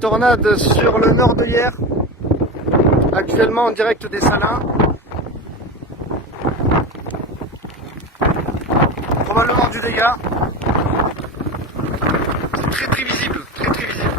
Tornade sur le nord de hier, actuellement en direct des Salins. Probablement du dégât. C'est très très visible, très très visible.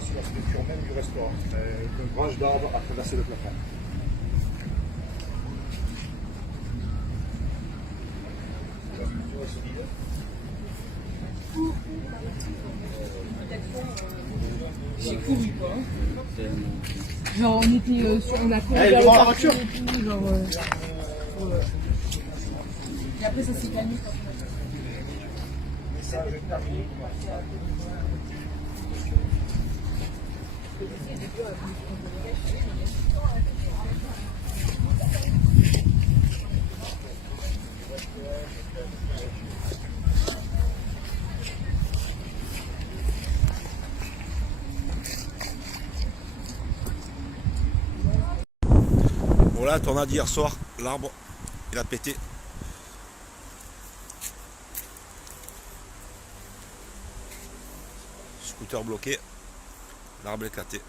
Sur la structure même du restaurant. Une branche d'arbre a traversé le plafond. J'ai couru quoi. Genre on était on a couru Allez, vers le devant la parking voiture. et tout, genre, Et après ça s'est calmé quand Voilà, tornade hier soir, l'arbre, il a pété. Scooter bloqué, l'arbre éclaté.